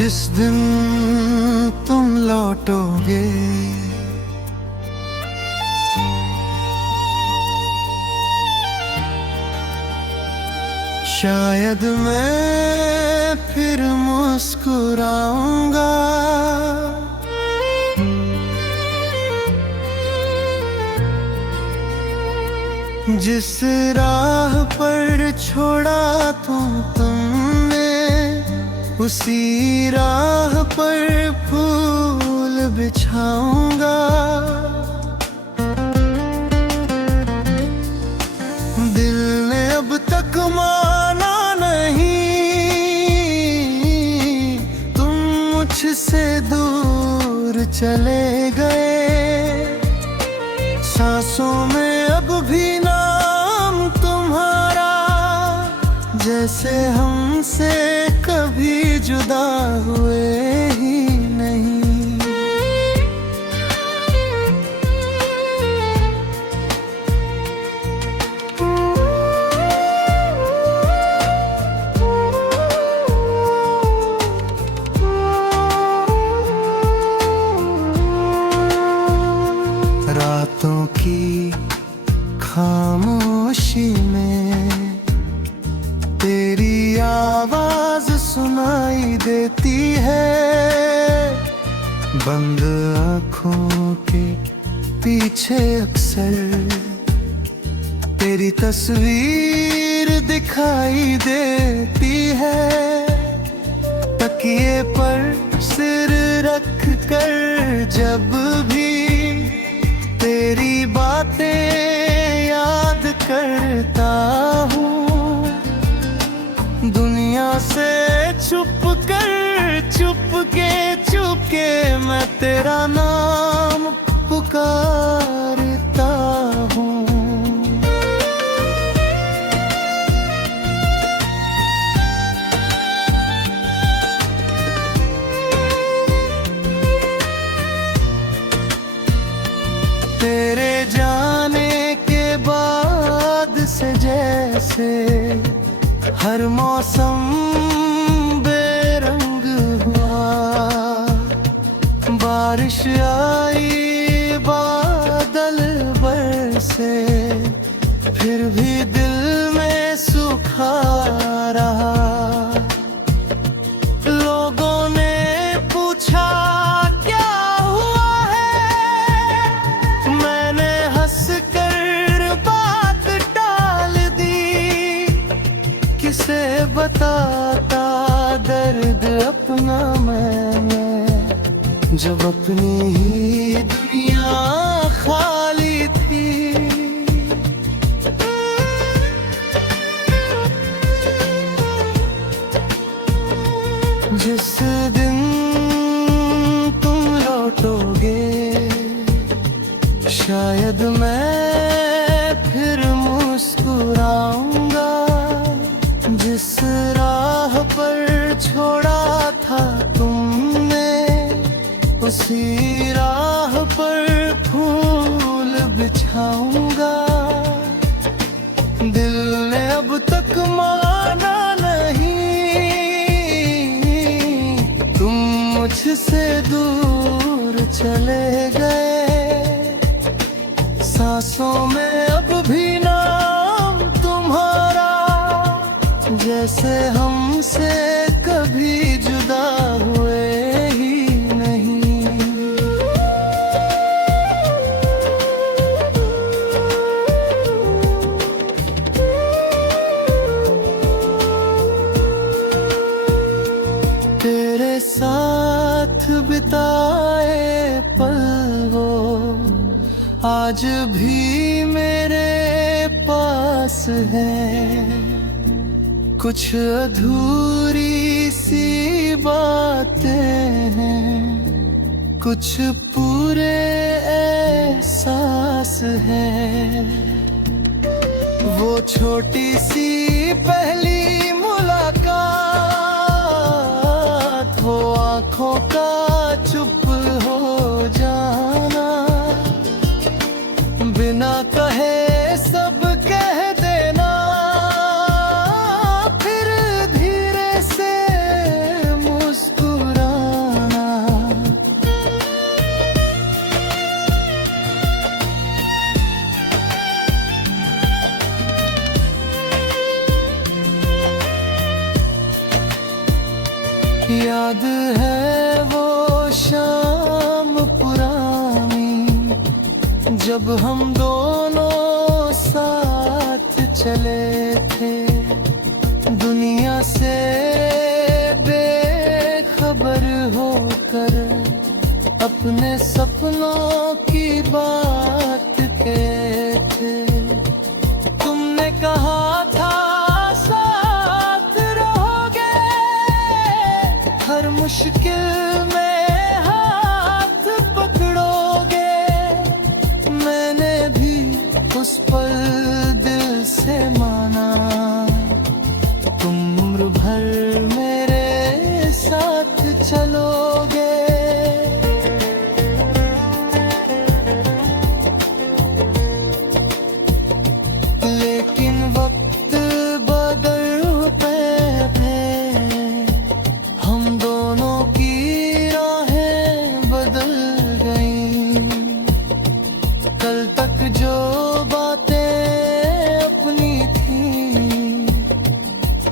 जिस दिन तुम लौटोगे शायद मैं फिर मुस्कुराऊंगा। जिस राह पर छोड़ा तुमने उसी राह पर फूल बिछाऊंगा। दिल ने अब तक माना नहीं, तुम मुझसे दूर चले गए। सांसों में अब भी नाम तुम्हारा, जैसे हमसे कभी जुदा हुए ही नहीं। रातों की खामोशी में तेरी आवाज सुनाई देती है। बंद आँखों के पीछे अक्सर तेरी तस्वीर दिखाई देती है। तकिए पर सिर रख कर जब भी तेरी बातें याद करता हूँ, दुनिया से छुप के मैं तेरा नाम पुकारता हूँ। तेरे जाने के बाद से जैसे हर मौसम बेरंग हुआ। बारिश आई बादल बरसे, फिर भी दिल में सूखा रहा। लोगों ने पूछा क्या हुआ है, मैंने हंस कर बात टाल दी। किसे बताता दर्द अपना मैंने, जब अपनी ही दुनिया खाली थी। जिस दिन तुम लौटोगे शायद मैं फिर मुस्कुराऊंगा। जिस राह पर छोड़ा था तुमने उसी राह पर फूल बिछाऊंगा। दिल ने अब तक माना नहीं, तुम मुझसे दूर चले गए। सांसों में अब भी नाम तुम्हारा, जैसे हमसे कभी जुदा हुए ही नहीं। तेरे साथ बिताए पल वो आज भी मेरे पास है। कुछ अधूरी सी बातें हैं, कुछ पूरे एहसास हैं। वो छोटी सी पहली मुलाकात, वो आँखों का चुप हो जाना, बिना कहे सब कह देना, फिर धीरे से मुस्कुरा याद है वो शाम पुरानी जब हम दोनों साथ चले थे, दुनिया से बेखबर होकर अपने सपनों की बात कहते थे। तुमने कहा था साथ रहोगे, हर मुश्किल में हाथ पकड़ोगे। मैंने भी उस पल दिल से माना, तुम उम्र भर मेरे साथ चलोगे। लेकिन वक्त बदलते थे, हम दोनों की राहें बदल गईं। कल तक जो बातें अपनी थीं,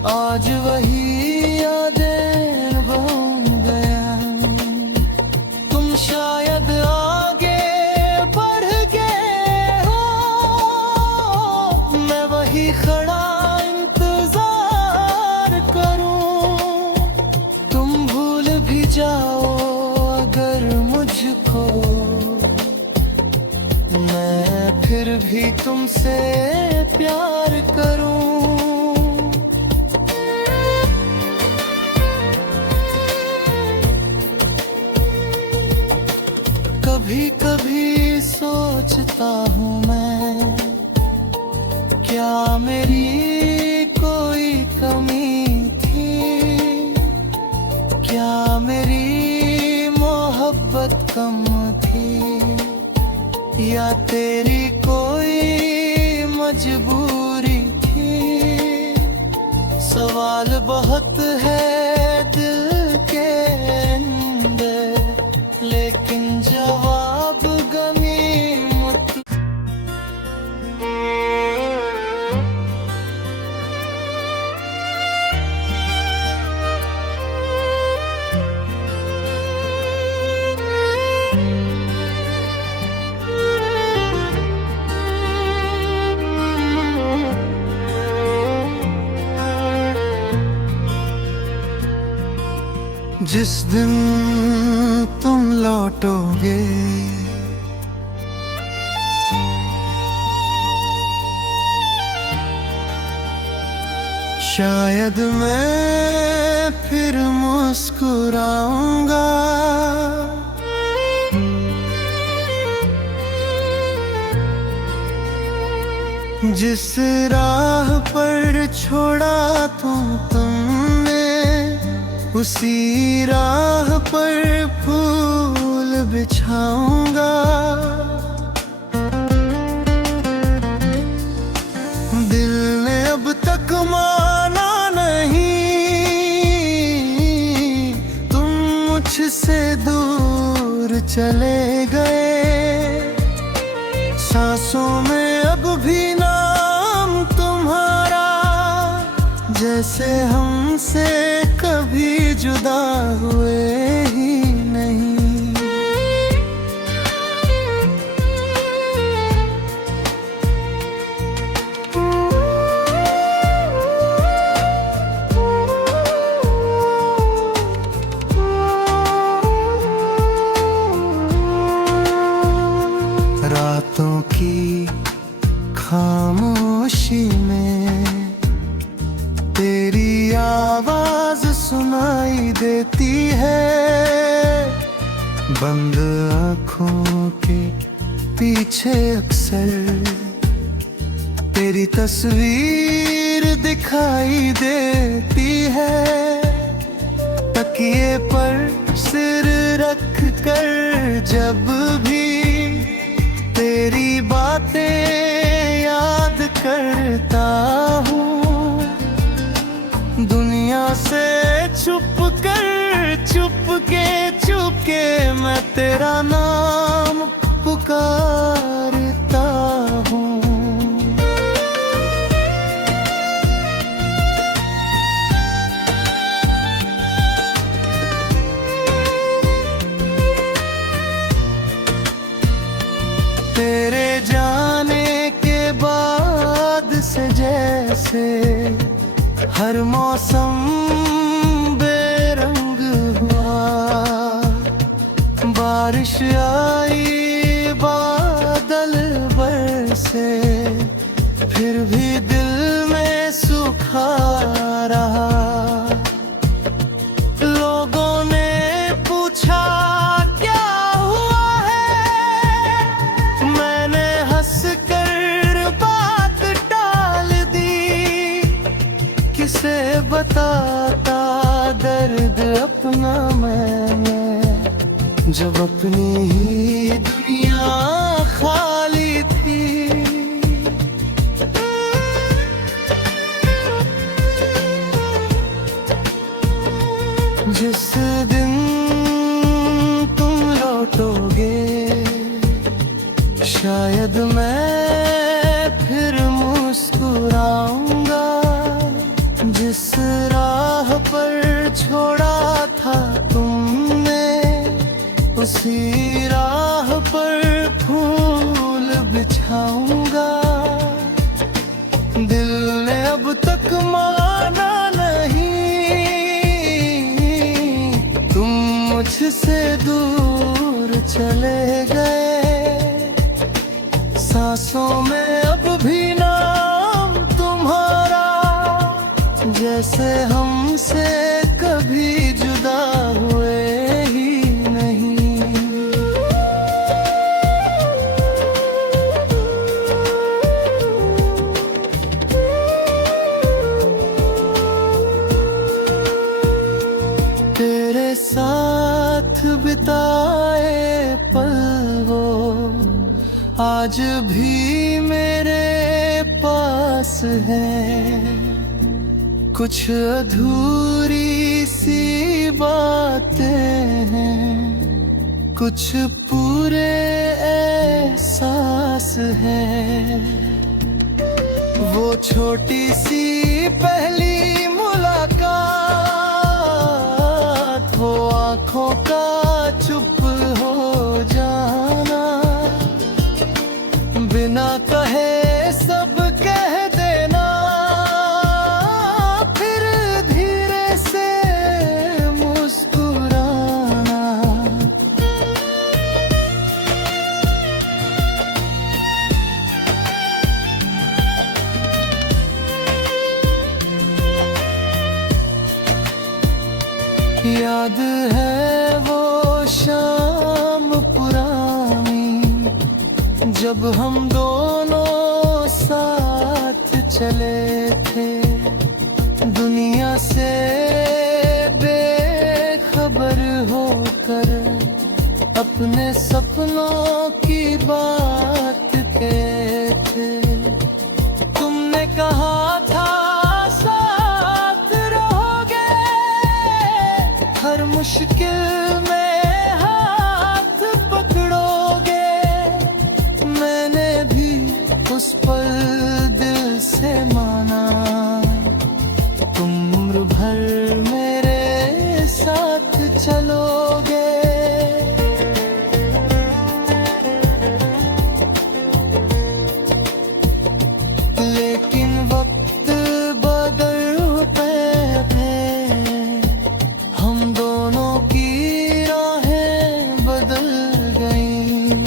आज वही यादें बन गया। तुम शायद आगे बढ़ गए हो, मैं वही खड़ा इंतजार करूं। तुम भूल भी जाओ अगर मुझको, मैं फिर भी तुमसे प्यार करूं। कभी कभी सोचता हूँ मैं, क्या मेरी कोई कमी थी? क्या मेरी मोहब्बत कम थी, या तेरी कोई मजबूरी थी? सवाल बहुत है दिल के अंदर, लेकिन जवाब गनीमत। जिस दिन तुम लौटोगे, शायद मैं फिर मुस्कुराऊंगा। जिस राह पर छोड़ा तुमने, उसी राह पर फूल बिछाऊंगा। दिल ने अब तक माना नहीं, तुम मुझसे दूर चले गए। सांसों में अब भी नाम तुम्हारा, जैसे हमसे कभी जुदा हुए ही नहीं। रातों की खामोशी में तेरी आवाज सुनाई देती है। बंद आँखों के पीछे अक्सर तेरी तस्वीर दिखाई देती है। तकिए पर सिर रख कर जब भी तेरी बातें याद करता हूँ, दुनिया से चुपके मैं तेरा नाम पुकारता हूँ। से हर मौसम बेरंग हुआ। बारिश आई बादल बरसे, फिर भी दिल में सूखा रहा। लोगों ने पूछा क्या हुआ है, मैंने हंस कर बात टाल दी। किसे बताता दर्द अपना मैंने, जब अपनी ही दुनिया खाली थी। जिस दिन तुम लौटोगे, शायद मैं फिर मुस्कुराऊंगा। जिस राह पर छोड़ा था तुमने, उसी राह पर फूल बिछाऊंगा। दिल ने अब तक माना नहीं, तुम मुझसे दूर चले गए। सांसों में अब भी नाम तुम्हारा, जैसे हमसे कभी जुदा हुए ही नहीं। तेरे साथ बिताए पल वो आज भी मेरे पास है। कुछ अधूरी सी बातें हैं, कुछ पूरे एहसास हैं। वो छोटी सी पहली मुलाकात, वो आँखों का चुप हो जाना, बिना कहे सब कह देना, फिर धीरे से मुस्कुराना। याद है वो शाम पुरानी, जब हम दोनों साथ चले थे। दुनिया से बेखबर होकर अपने सपनों की बात कहते थे। तुमने कहा था साथ रहोगे, हर मुश्किल में हाथ पकड़ोगे। मैंने भी उस पल दिल से माना, तुम उम्र भर मेरे साथ चलोगे। लेकिन वक्त बदलते थे, हम दोनों की राहें बदल गईं।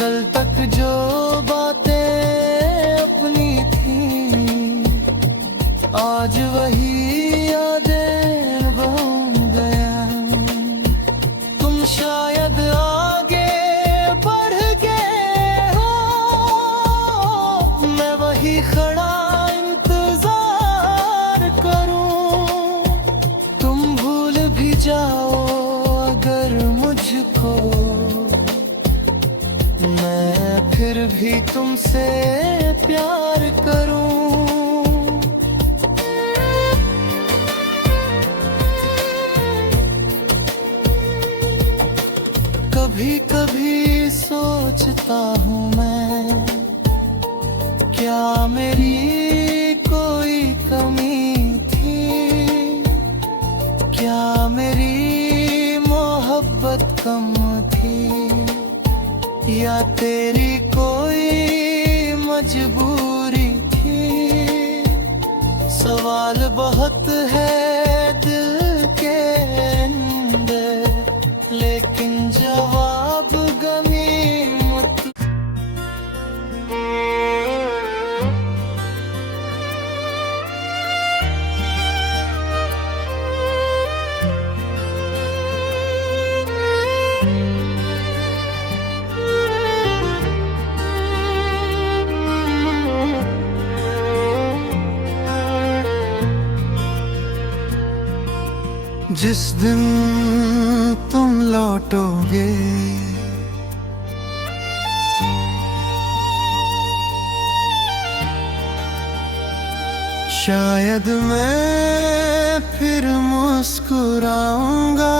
कल तक जो बातें अपनी थीं, आज वही यादें बन गया। तुम शायद आगे बढ़ गए हो, मैं वही खड़ा इंतजार करूं। तुम भूल भी जाओ अगर मुझको, मैं फिर भी तुमसे प्यार करूं। कभी कभी सोचता हूँ मैं, क्या मेरी कोई कमी थी? क्या मेरी मोहब्बत कम थी? या तेरी कोई मजबूरी थी? बहुत है दिल के अंदर, लेकिन जवाब गनीमत। जिस दिन तुम लौटोगे, शायद मैं फिर मुस्कुराऊंगा।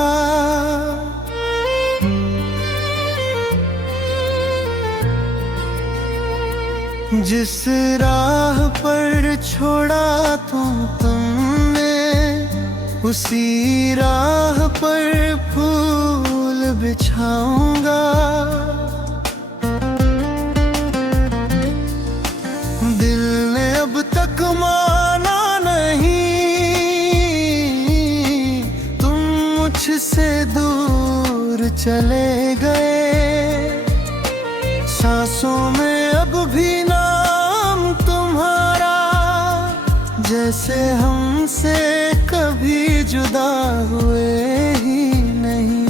जिस राह पर छोड़ा तुमने, उसी राह पर फूल बिछाऊंगा। दिल ने अब तक माना नहीं, तुम मुझसे दूर चले गए। सांसों में अब भी नाम तुम्हारा, जैसे हमसे कभी जुदा हुए ही नहीं।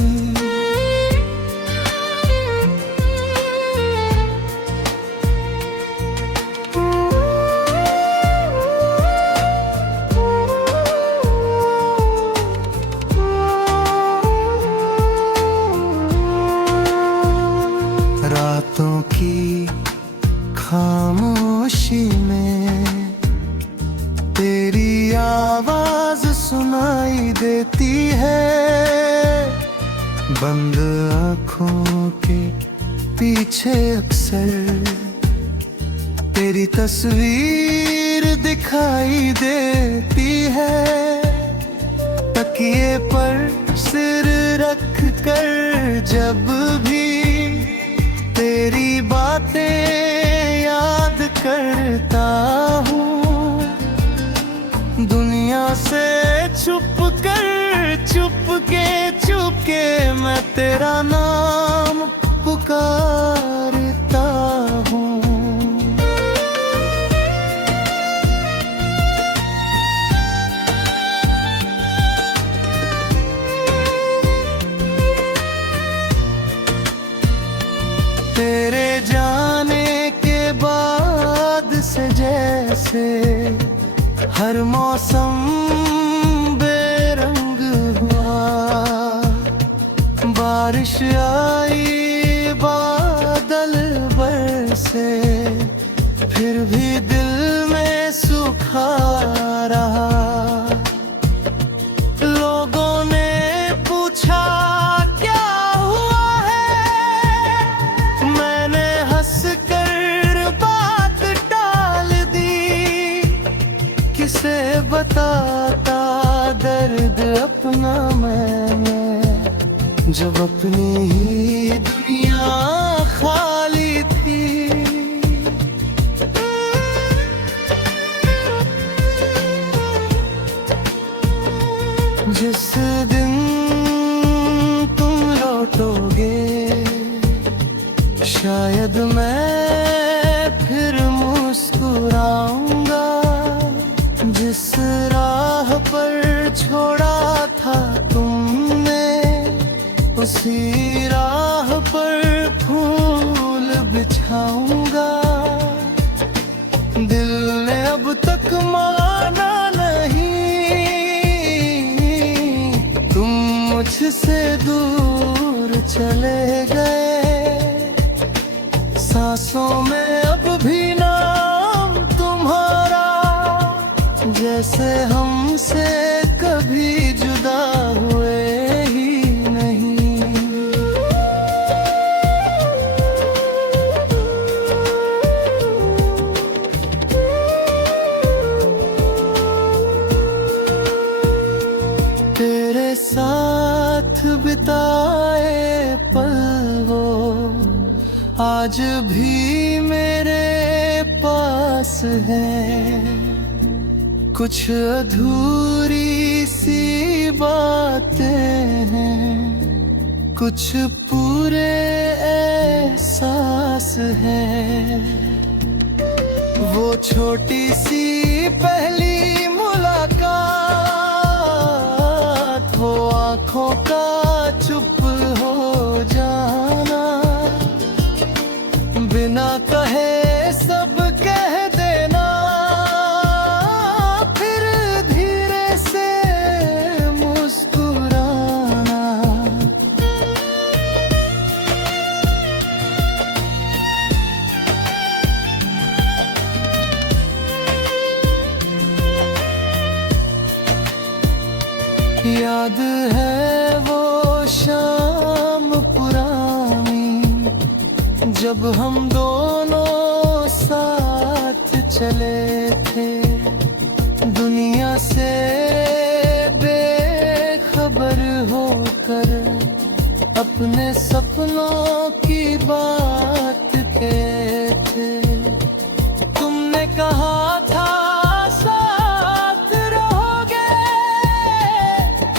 रातों की खामोशी में तेरी आवाज सुनाई देती है। बंद आँखों के पीछे अक्सर तेरी तस्वीर दिखाई देती है। तकिए पर सिर रख कर जब भी तेरी बातें याद करता हूँ, दुनिया से छुप के मैं तेरा नाम पुकारता हूँ। तेरे जाने के बाद से जैसे हर मौसम बेरंग हुआ। बारिश आई, बादल बरसे, फिर भी दिल में सूखा रहा। लोगों ने पूछा क्या हुआ है, मैंने हंस कर बात टाल दी। किसे बताता दर्द अपना मैंने, जब अपनी ही दुनिया खाली थी। जिस दिन तुम लौटोगे, शायद मैं फिर मुस्कुराऊंगा। जिस राह पर छोड़ा था तुमने, उसी राह पर फूल बिछाऊंगा। दिल ने अब तक माना नहीं, तुम मुझसे दूर चले गए। सांसों में अब भी नाम तुम्हारा, जैसे हमसे कभी जुदा हुए ही नहीं। तेरे साथ बिताए पल वो आज भी मेरे पास है। कुछ अधूरी सी बातें हैं, कुछ पूरे एहसास हैं। वो छोटी सी पहली मुलाकात, वो आंखों का चुप हो जाना, बिना कहे सब कह देना, फिर धीरे से मुस्कुराना। याद है वो शाम पुरानी, जब हम दोनों साथ चले थे, दुनिया से बेखबर होकर अपने सपनों की बात कहते थे। तुमने कहा था साथ रहोगे,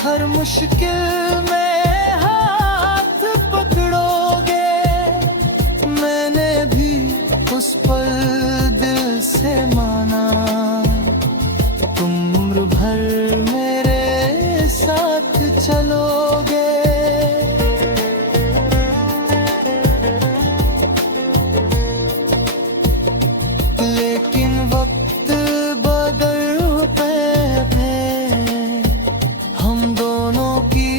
हर मुश्किल में हाथ पकड़ोगे। मैंने भी उस पल दिल से माना, तुम उम्र भर मेरे साथ चलोगे। लेकिन वक्त बदलते गए, हम दोनों की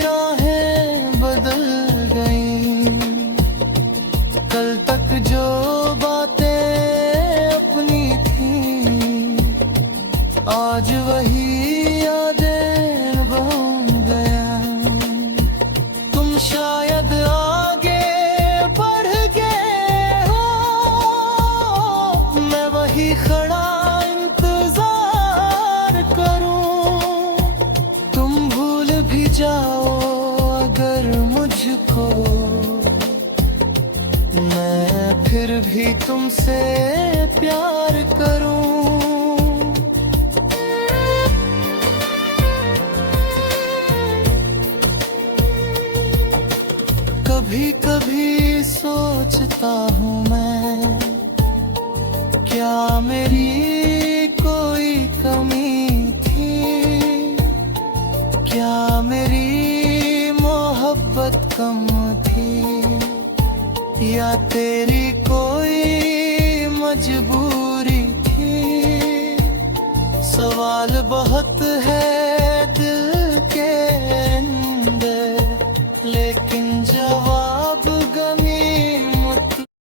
राहें बदल गईं। कल तक जो बातें अपनी थीं, आज वही यादें बन गया। तुम शायद आगे बढ़ गए हो, मैं वही खड़ा इंतजार करूं। तुम भूल भी जाओ अगर मुझको, मैं फिर भी तुमसे प्यार करूं। कभी कभी सोचता हूँ मैं, क्या मेरी कोई कमी थी? क्या मेरी मोहब्बत कम थी, या तेरी कोई मजबूरी थी? सवाल बहुत है